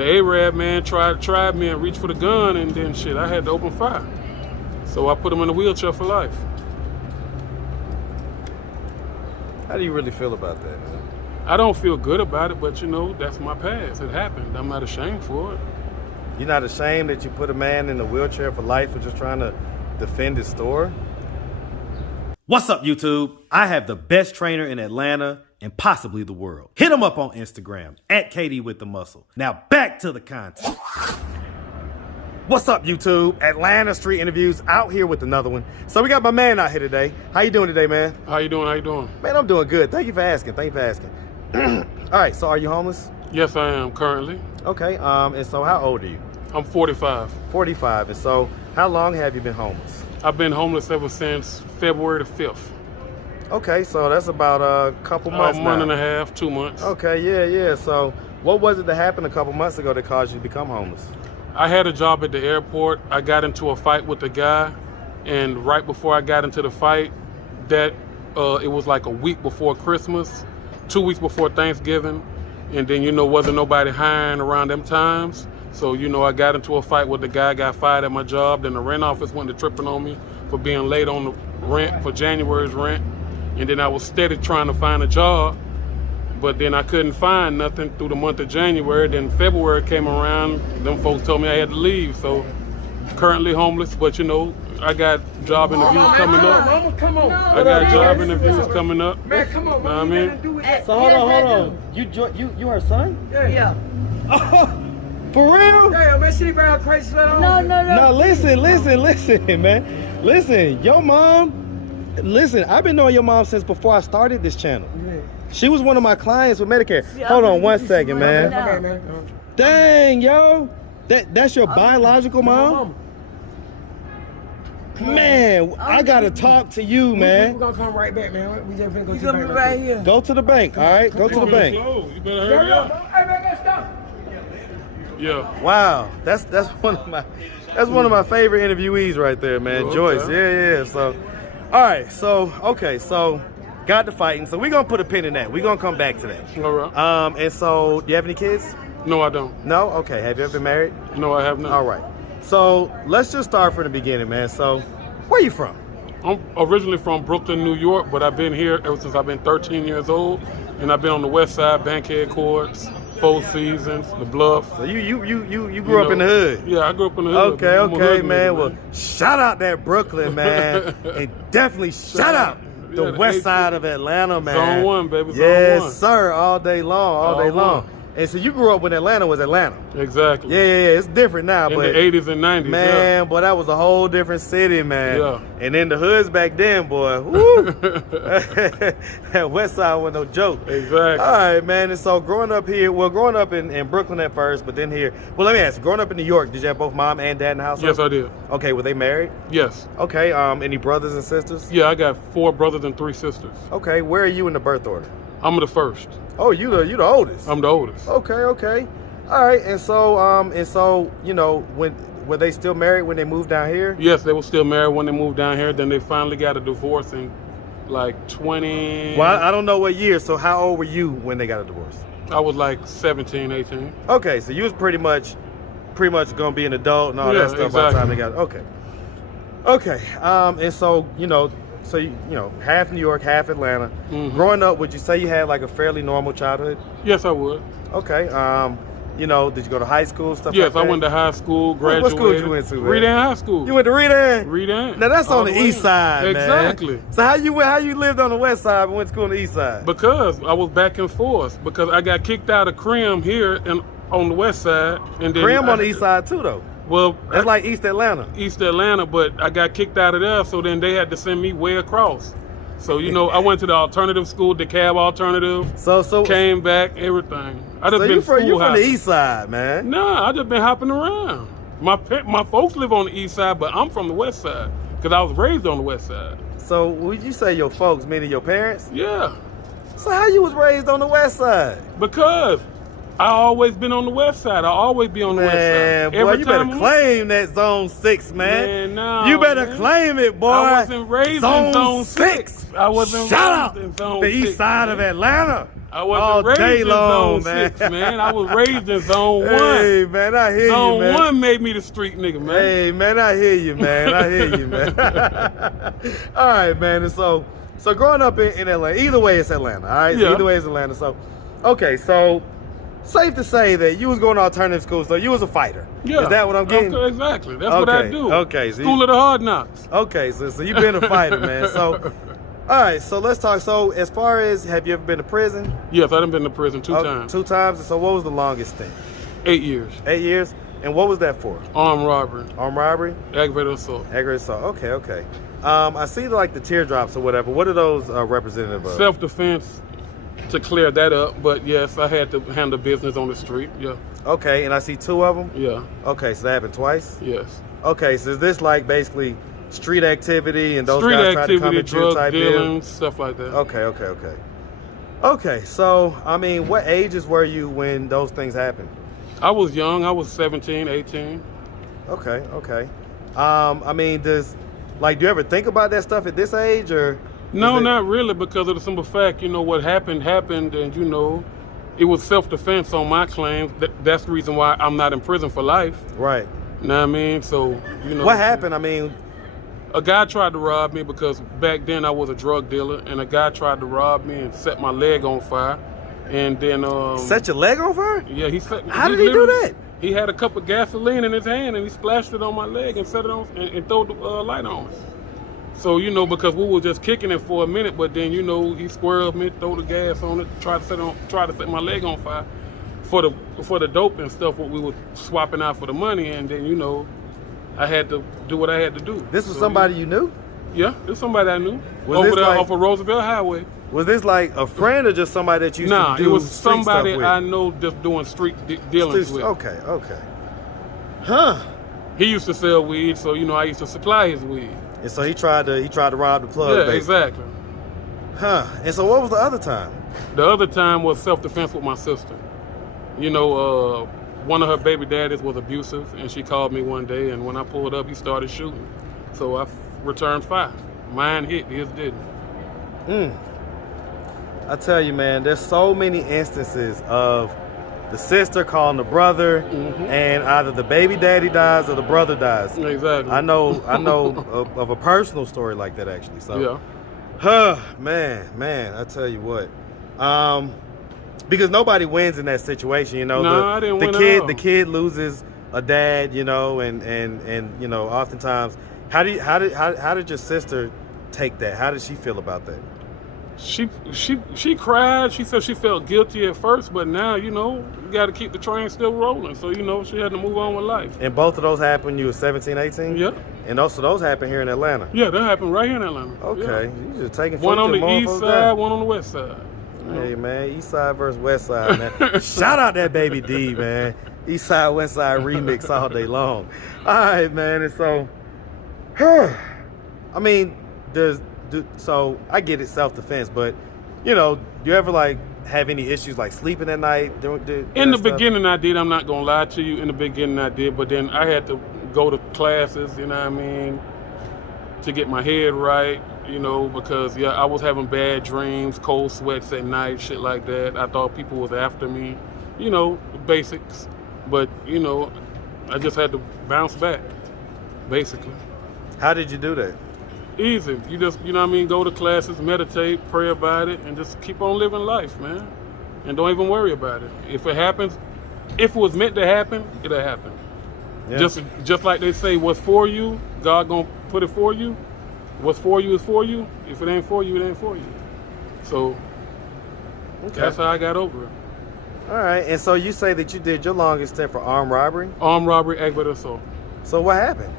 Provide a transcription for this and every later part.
the Arab man tried me and reached for the gun, and then shit, I had to open fire. So I put him in a wheelchair for life. How do you really feel about that, man? I don't feel good about it, but you know, that's my past. It happened. I'm not ashamed for it. You're not ashamed that you put a man in a wheelchair for life for just trying to defend his store? What's up, YouTube? I have the best trainer in Atlanta and possibly the world. Hit him up on Instagram, @Katie_with_the_muscle. Now back to the content. What's up, YouTube? Atlanta Street Interviews out here with another one. So we got my man out here today. How you doing today, man? How you doing? How you doing? Man, I'm doing good. Thank you for asking. All right, so are you homeless? Yes, I am currently. Okay, and so how old are you? I'm 45. 45, and so how long have you been homeless? I've been homeless ever since February the 5th. Okay, so that's about a couple months A now. month and a half, 2 months. Okay, yeah. So what was it that happened a couple months ago that caused you to become homeless? I had a job at the airport. I got into a fight with a guy, and right before I got into the fight, it was like a week before Christmas, 2 weeks before Thanksgiving, and then, you know, wasn't nobody hiring around them times. So, you know, I got into a fight with the guy, got fired at my job. Then the rent office went to tripping on me for being late on the rent, for January's rent. And then I was steady trying to find a job, but then I couldn't find nothing through the month of January. Then February came around, them folks told me I had to leave. So currently homeless, but you know, I got job interviews coming up. I got job interviews coming up. Man, come on, Know what I mean? So hold on. You her son? Yeah. Oh, for real? Yeah, man, she around crazy. No. No, listen, man. Listen, your mom, I've been knowing your mom since before I started this channel. She was one of my clients with Medicare. Hold on 1 second, man. Okay, man. Dang, yo. That's your biological mom? Man, I gotta talk to you, We're man. gonna come right back, man. We just finna go You to the gonna be bank. right here. Go to the bank, all right? Go to the bank. You better hurry up. Hey, man, let's stop. Yeah. Wow, that's one of my favorite interviewees right there, man. Okay. Joyce, yeah. So, all right, so got the fighting. So we're gonna put a pin in that. We're gonna come back to that. All right. And so, do you have any kids? No, I don't. No. Okay. Have you ever been married? No, I have not. All right. So let's just start from the beginning, man. So, where you from? I'm originally from Brooklyn, New York, but I've been here ever since I've been 13 years old, and I've been on the West Side, Bankhead Courts, Four Seasons, the Bluff. So you grew up in the hood. Yeah, I grew up in the hood. Okay, I'm a hood man. nigga, Well, shout out that Brooklyn, man, and definitely shout out the Yeah, the West A- Side of Atlanta, man. Zone 1, baby. Zone Yes, 1. sir. All day long, Zone 1. And so you grew up when Atlanta was Atlanta. Exactly. Yeah. It's different now, In but the 80s and 90s. man, boy, that was a whole different city, man. Yeah. And then the hoods back then, boy, woo. That West Side was no joke. Yeah. Exactly. All right, man. And so growing up in Brooklyn at first, but then here. Well, let me ask. Growing up in New York, did you have both mom and dad in the house? Yes, I did. Okay, were they married? Yes. Okay. Any brothers and sisters? Yeah, I got 4 brothers and 3 sisters. Okay. Where are you in the birth order? I'm the first. Oh, you the oldest. I'm the oldest. Okay. All right. And so you know, were they still married when they moved down here? Yes, they were still married when they moved down here. Then they finally got a divorce in like 20. Well, I don't know what year. So how old were you when they got a divorce? I was like 17, 18. Okay, so you was pretty much gonna be an adult and all Yeah, that stuff by the time exactly. they got okay. And so you know, half New York, half Atlanta. Mhm. Growing up, would you say you had like a fairly normal childhood? Yes, I would. Okay. You know, did you go to high school stuff? Yes, like that? I went to high school, What graduated. school did you went to, man? Redan High School. You went to Redan? Redan. Now that's All on the way. east side, man. Exactly. So how you lived on the west side but went to school on the east side? Because I was back and forth. Because I got kicked out of Crim here and on the west side, and then Crim on the east side too, though. Well, That's like East Atlanta. East Atlanta, but I got kicked out of there, so then they had to send me way across. So you know, I went to the alternative school, the cab alternative. So Came back, everything. I just so been you from the hopping. east side, man. Nah, I just been hopping around. My folks live on the east side, but I'm from the west side because I was raised on the west side. So would you say your folks, meaning your parents? Yeah, So how you was raised on the west side? because I always been on the west side. I always be on the west Man, side. boy, you better claim that zone 6, man. Man, no, you better man. claim it, boy. I wasn't raised in zone 6. I wasn't Shout raised out in zone the 6. east side of Atlanta. I wasn't all raised day in long, zone man. 6, man. I was raised in zone 1. Hey, man, I hear you, Zone man. 1 made me the street nigga, man. Hey, man, I hear you, man. I hear you, man. All right, man. And so growing up in Atlanta, either way, it's Atlanta. All right, Yeah. so either way, it's Atlanta. So, okay, so safe to say that you was going to alternative school, so you was a fighter. Yeah. Is that what I'm getting? Okay, exactly. That's what I do. Okay. So School of the hard knocks. Okay, so you've been a fighter, man. So, all right, so let's talk. So, as far as, have you ever been to prison? Yes, I done been to prison 2 times. 2 times. And so, what was the longest stint? 8 years. 8 years. And what was that for? Armed robbery. Armed robbery. Aggravated assault. Aggravated assault. Okay. I see like the teardrops or whatever. What are those representative of? Self-defense to clear that up. But yes, I had to handle business on the street. Yeah. Okay, and I see 2 of them. Yeah. Okay, so that happened twice. Yes. Okay, so is this like basically street activity and those Street guys try to come activity, at you drug type dealing, deal? stuff like that. Okay. Okay, so I mean, what ages were you when those things happened? I was young. I was 17, 18. Okay. I mean, do you ever think about that stuff at this age, or? No, not really, because of the simple fact, what happened, and, it was self-defense on my claims. That's the reason why I'm not in prison for life. Right. You know what I mean? So, What happened? I mean, a guy tried to rob me because back then I was a drug dealer, and a guy tried to rob me and set my leg on fire. And then... set your leg on fire? Yeah, he set... How did he do that? He had a cup of gasoline in his hand, and he splashed it on my leg and set it on and threw the light on it. So, because we were just kicking it for a minute, but then, he squirreled me, throw the gas on it, try to set my leg on fire for the dope and stuff what we were swapping out for the money, and then, I had to do what I had to do. This was somebody you knew? Yeah, this was somebody I knew. Was over this there like, off of Roosevelt Highway. Was this like a friend or just somebody that you used to do Nah, it was street somebody stuff with? I know just doing street dealings with. Okay. Huh. He used to sell weed, so I used to supply his weed. And so he tried to rob the plug. Yeah, basically. exactly. Huh. And so what was the other time? The other time was self-defense with my sister. One of her baby daddies was abusive, and she called me one day, and when I pulled up, he started shooting. So I returned fire. Mine hit, his didn't. I tell you, man, there's so many instances of the sister calling the brother, and either the baby daddy dies or the brother dies. Exactly. I know of a personal story like that, actually. So, yeah. Man, I tell you what. Because nobody wins in that situation, No, I didn't win at all. The kid loses a dad, and oftentimes, how did your sister take that? How did she feel about that? She cried. She said she felt guilty at first, but now, you got to keep the train still rolling. So, she had to move on with life. And both of those happened when you were 17, 18? Yeah. And also those happened here in Atlanta? Yeah, that happened right here in Atlanta. Okay. Yeah. You just taking one on the motherfuckers east side, down. one on the west side. Hey, man, east side versus west side, man. Shout out that baby D, man. East side, west side remix all day long. All right, man. And so, I mean, so I get it, self-defense, but, do you ever, have any issues, sleeping at night? In the beginning, I did. I'm not going to lie to you. In the beginning, I did, but then I had to go to classes, to get my head right, because, I was having bad dreams, cold sweats at night, shit like that. I thought people was after me, the basics. But, I just had to bounce back, basically. How did you do that? Easy. You just, go to classes, meditate, pray about it, and just keep on living life, man. And don't even worry about it. If it happens, if it was meant to happen, it'll happen. Yeah. Just like they say, what's for you, God gonna put it for you. What's for you is for you. If it ain't for you, it ain't for you. So that's how I got over it. All right. And so you say that you did your longest stint for armed robbery? Armed robbery, aggravated assault. So what happened?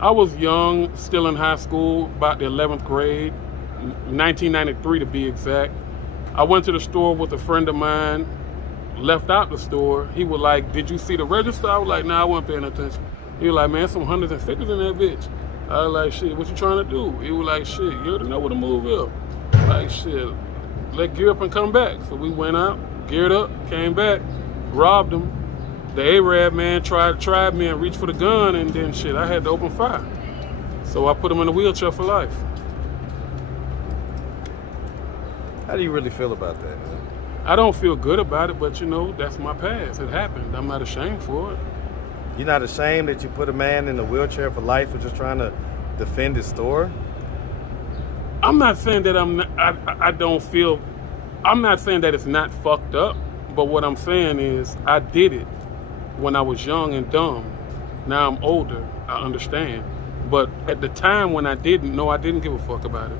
I was young, still in high school, about the 11th grade, 1993 to be exact. I went to the store with a friend of mine, left out the store. He was like, did you see the register? I was like, nah, I wasn't paying attention. He was like, man, some 150s in that bitch. I was like, shit, what you trying to do? He was like, shit, you already know what the move is. Like, shit, let's gear up and come back. So we went out, geared up, came back, robbed him. The Arab man tried me and reached for the gun, and then shit, I had to open fire. So I put him in a wheelchair for life. How do you really feel about that, man? I don't feel good about it, but you know, that's my past. It happened. I'm not ashamed for it. You're not ashamed that you put a man in a wheelchair for life for just trying to defend his store? I'm not saying that I don't feel. I'm not saying that it's not fucked up, but what I'm saying is I did it when I was young and dumb. Now I'm older. I understand. But at the time when I didn't know, I didn't give a fuck about it.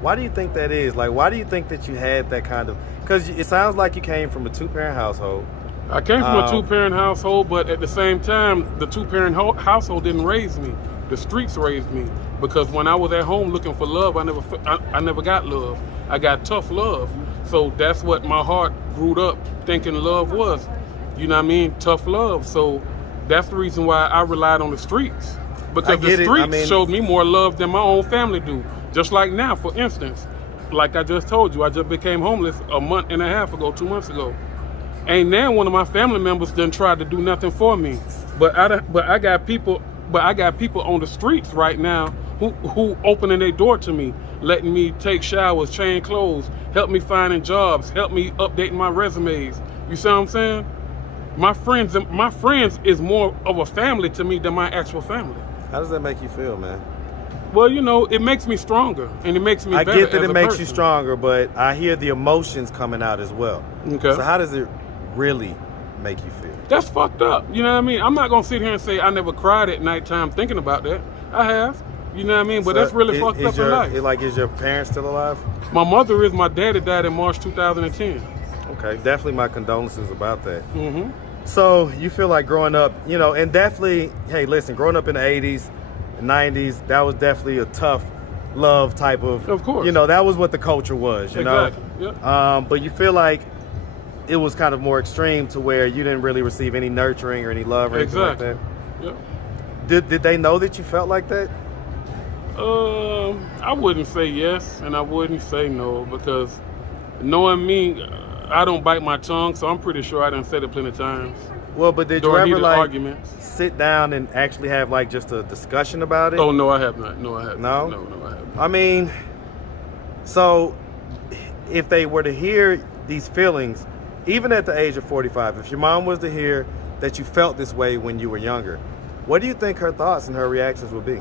Why do you think that is? Like, why do you think that you had that kind of... Because it sounds like you came from a two-parent household. I came from a two-parent household, but at the same time, the two-parent household didn't raise me. The streets raised me. Because when I was at home looking for love, I never got love. I got tough love. So that's what my heart grew up thinking love was. You know what I mean? Tough love. So that's the reason why I relied on the streets. Because the streets showed me more love than my own family do. Just like now, for instance, like I just told you, I just became homeless a month and a half ago, 2 months ago. And now one of my family members done tried to do nothing for me. But I got people on the streets right now who opening their door to me, letting me take showers, change clothes, help me finding jobs, help me updating my resumes. You see what I'm saying? My friends is more of a family to me than my actual family. How does that make you feel, man? Well, you know, it makes me stronger, and it makes me better. I get that as it makes person. you stronger, but I hear the emotions coming out as well. Okay. So how does it really make you feel? That's fucked up. You know what I mean? I'm not gonna sit here and say I never cried at nighttime thinking about that. I have. You know what I mean? But that's really fucked up in life. Is your parents still alive? My mother is. My daddy died in March 2010. Okay, definitely my condolences about that. Mm-hmm. So you feel like growing up, you know, and definitely, hey, listen, growing up in the 80s, 90s, that was definitely a tough love type of course. You know, that was what the culture was, you exactly. know? Yep. But you feel like it was kind of more extreme to where you didn't really receive any nurturing or any love or anything like that? Yep. Did they know that you felt like that? I wouldn't say yes, and I wouldn't say no, because knowing me, I don't bite my tongue, so I'm pretty sure I done said it plenty of times. Well, but did you ever like arguments. sit down and actually have like just a discussion about it? Oh no, I have not. No, I have not. No, I have not. I mean, so if they were to hear these feelings, even at the age of 45, if your mom was to hear that you felt this way when you were younger, what do you think her thoughts and her reactions would be?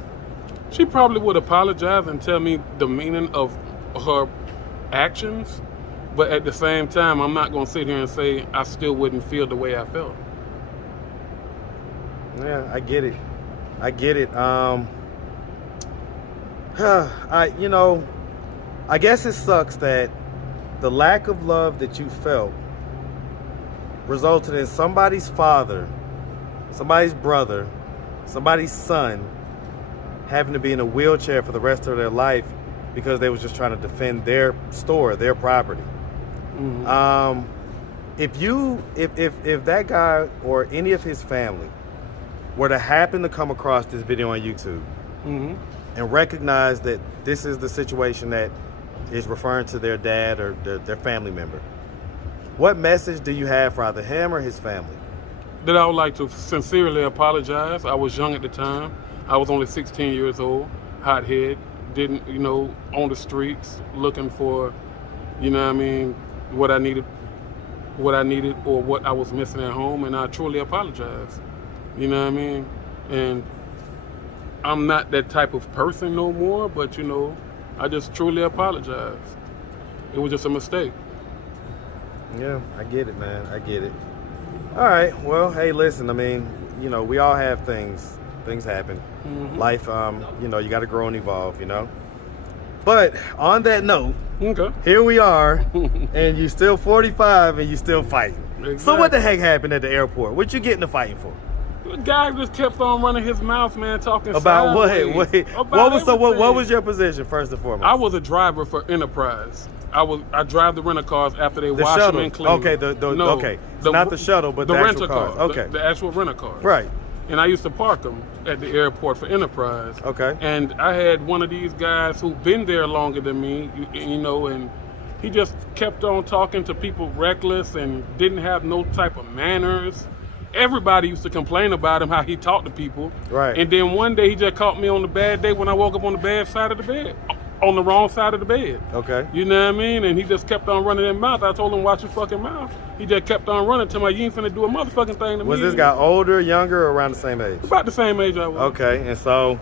She probably would apologize and tell me the meaning of her actions, but at the same time, I'm not going to sit here and say I still wouldn't feel the way I felt. Yeah, I get it. I guess it sucks that the lack of love that you felt resulted in somebody's father, somebody's brother, somebody's son having to be in a wheelchair for the rest of their life because they was just trying to defend their store, their property. Mm-hmm. If that guy or any of his family were to happen to come across this video on YouTube mm-hmm. and recognize that this is the situation that is referring to their dad or their family member, what message do you have for either him or his family? That I would like to sincerely apologize. I was young at the time. I was only 16 years old, hothead, didn't, on the streets looking for, what I needed or what I was missing at home, and I truly apologize. You know what I mean? And I'm not that type of person no more, but I just truly apologize. It was just a mistake. Yeah, I get it, man. I get it. All right. Well, hey, listen, I mean, we all have things. Things happen. Mm-hmm. Life, you got to grow and evolve, But on that note, okay, here we are, and you're still 45 and you're still fighting. Exactly. So what the heck happened at the airport? What you getting to fighting for? The guy just kept on running his mouth, man, talking about sideways. What was your position first and foremost? I was a driver for Enterprise. I drive the rental cars after they wash them and clean. Okay, not the shuttle, but the rental actual cars. Okay, the actual rental cars. Right. And I used to park them at the airport for Enterprise. Okay. And I had one of these guys who've been there longer than me, and he just kept on talking to people reckless and didn't have no type of manners. Everybody used to complain about him, how he talked to people. Right. And then one day he just caught me on the bad day when I woke up on the bad side of the bed. on the wrong side of the bed. Okay. You know what I mean? And he just kept on running his mouth. I told him, watch your fucking mouth. He just kept on running to me, you ain't finna do a motherfucking thing to me. Was this guy older, younger, or around the same age? About the same age I was. Okay, and so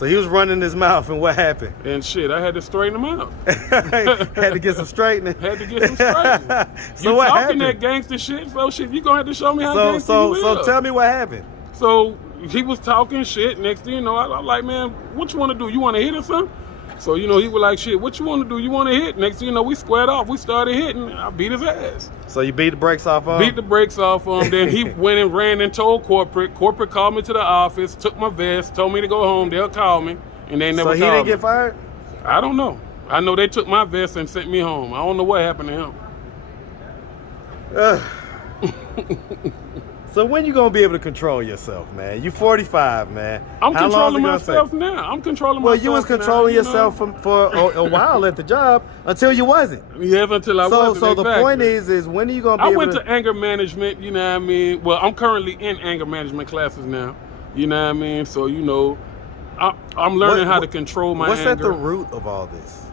he was running his mouth, and what happened? And shit, I had to straighten him out. Had to get some straightening. Had to get some straightening. So you what talking happened? that gangster shit, so shit, you gonna have to show me how gangster you is. So tell me what happened. So he was talking shit. Next thing you know, I'm like, man, what you want to do? You want to hit or something? So, you know, he was like, shit, what you want to do? You want to hit? Next thing you know, we squared off. We started hitting. I beat his ass. So you beat the brakes off him? Beat the brakes off him. Then he went and ran and told corporate. Corporate called me to the office, took my vest, told me to go home. They'll call me. And they never called me. So he didn't get fired? I don't know. I know they took my vest and sent me home. I don't know what happened to him. So when you gonna be able to control yourself, man? You 45, man. I'm How controlling long is it gonna myself take? now. I'm controlling Well, myself. you was controlling now, you yourself know? for a while at the job until you wasn't. Yeah, until I wasn't. So the exactly. point is when are you gonna be I able went to? to anger management, you know what I mean? Well, I'm currently in anger management classes now, you know what I mean? So, you know, I'm learning how to control my what's anger. at the root of all this?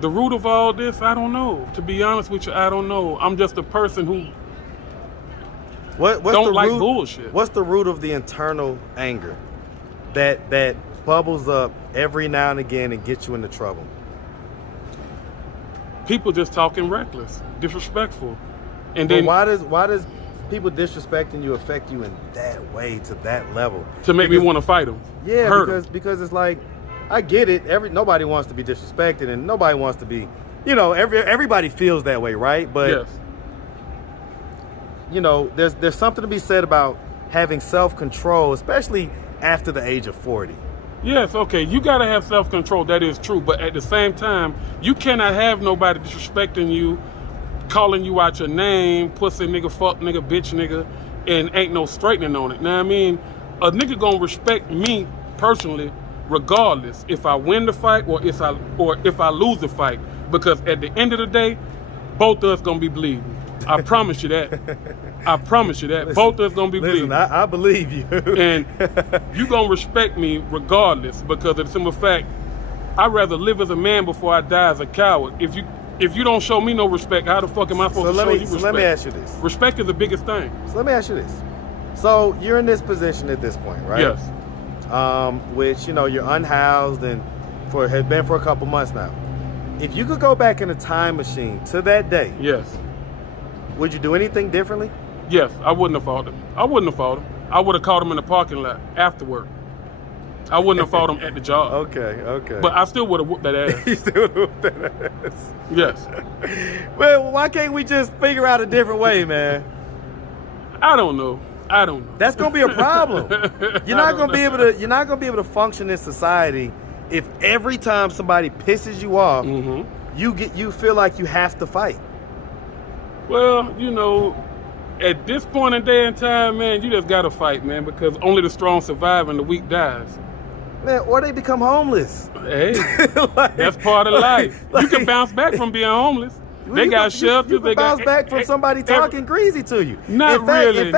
The root of all this, I don't know. To be honest with you, I don't know. I'm just a person who What's don't the like root, bullshit. What's the root of the internal anger that bubbles up every now and again and gets you into trouble? People just talking reckless, disrespectful. And But then why does people disrespecting you affect you in that way, to that level? to make me want to fight them. Yeah, hurt because it's like, I get it. Nobody wants to be disrespected, and nobody wants to be, you know, everybody feels that way, right? But yes. you know, there's something to be said about having self-control, especially after the age of 40. Yes, okay, you gotta have self-control, that is true, but at the same time, you cannot have nobody disrespecting you, calling you out your name, pussy nigga, fuck nigga, bitch nigga, and ain't no straightening on it. Now I mean, a nigga gonna respect me personally, regardless if I win the fight or if I lose the fight, because at the end of the day, both of us gonna be bleeding. I promise you that. I promise you that. Both of us gonna be bleeding. Listen, I believe you. And you gonna respect me regardless, because of the simple fact, I'd rather live as a man before I die as a coward. If you don't show me no respect, how the fuck am I supposed to show you respect? So let me ask you this. Respect is the biggest thing. So let me ask you this. So you're in this position at this point, right? Yes. Which, you know, you're unhoused and has been for a couple months now. If you could go back in a time machine to that day, Yes. would you do anything differently? Yes, I wouldn't have fought him. I wouldn't have fought him. I would have caught him in the parking lot afterward. I wouldn't have fought him at the job. Okay. But I still would have whooped that ass. You still whooped that ass. Yes. Well, why can't we just figure out a different way, man? I don't know. That's gonna be a problem. You're not gonna be able to function in society if every time somebody pisses you off, you feel like you have to fight. Well, you know, at this point in day and time, man, you just gotta fight, man, because only the strong survive and the weak dies. Man, or they become homeless. Hey, that's part of life. You can bounce back from being homeless. They got shelters. You can they got bounce back from somebody talking greasy to you. Not really.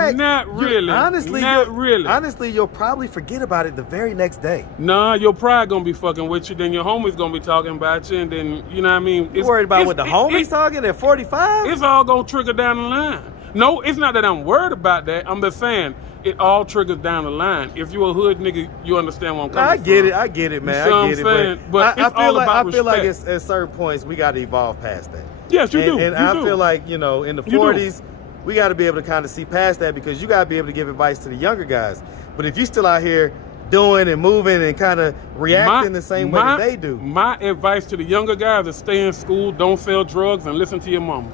Honestly, not really. Honestly, you'll probably forget about it the very next day. Nah, your pride gonna be fucking with you. Then your homies gonna be talking about you, and then you know what I mean. You worried about what the homies talking at 45? It's all gonna trigger down the line. No, it's not that I'm worried about that. I'm just saying it all triggers down the line. If you're a hood nigga, you understand what I'm coming from. I get it, man. You see what I'm saying? But it's all about I feel like respect. at certain points we got to evolve past that. Yes, you do. And I feel like, you know, in the 40s, we got to be able to kind of see past that, because you got to be able to give advice to the younger guys. But if you still out here doing and moving and kind of reacting the same way that they do. My advice to the younger guys is stay in school, don't sell drugs, and listen to your mama.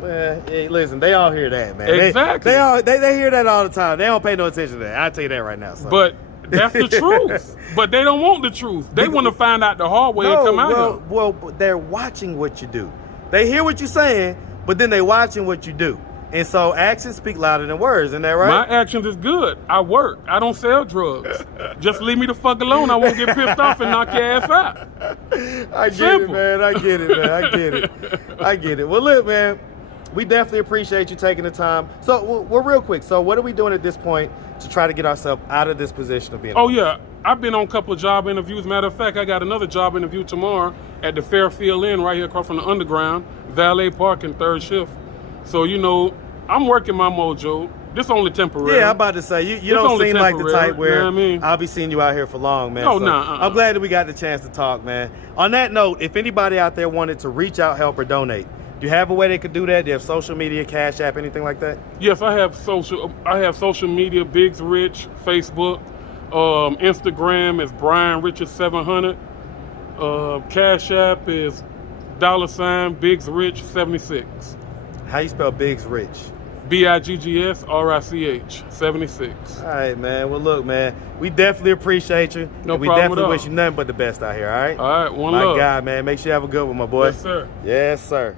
Well, hey, listen, they all hear that, man. Exactly. They hear that all the time. They don't pay no attention to that. I'll tell you that right now. Son. But that's the truth. But they don't want the truth. They want to find out the hard way and come out here. Well, they're watching what you do. They hear what you're saying, but then they watching what you do. And so actions speak louder than words, isn't that right? My actions is good. I work. I don't sell drugs. Just leave me the fuck alone. I won't get pissed off and knock your ass out. I get Simple. it, man. I get it. Well, look, man, we definitely appreciate you taking the time. So, we're real quick. So what are we doing at this point to try to get ourselves out of this position of being? Oh, yeah. I've been on a couple of job interviews. Matter of fact, I got another job interview tomorrow at the Fairfield Inn right here across from the Underground, valet parking, third shift. So, you know, I'm working my mojo. This only temporary. Yeah, I'm about to say, you don't seem like the type where you know what I mean? I'll be seeing you out here for long, man. No, so nah. I'm glad that we got the chance to talk, man. On that note, if anybody out there wanted to reach out, help, or donate, do you have a way they could do that? Do you have social media, Cash App, anything like that? Yes, I have social media, Biggs Rich, Facebook, Instagram is Brian Richards 700. Cash App is $ Biggs Rich 76. How you spell Biggs Rich? BIGGS RICH 76. All right, man. Well, look, man, we definitely appreciate you. No and we problem definitely at all. wish you nothing but the best out here, all right? All right, one my love. guy, man. Make sure you have a good one, my boy. Yes, sir. Yes, sir.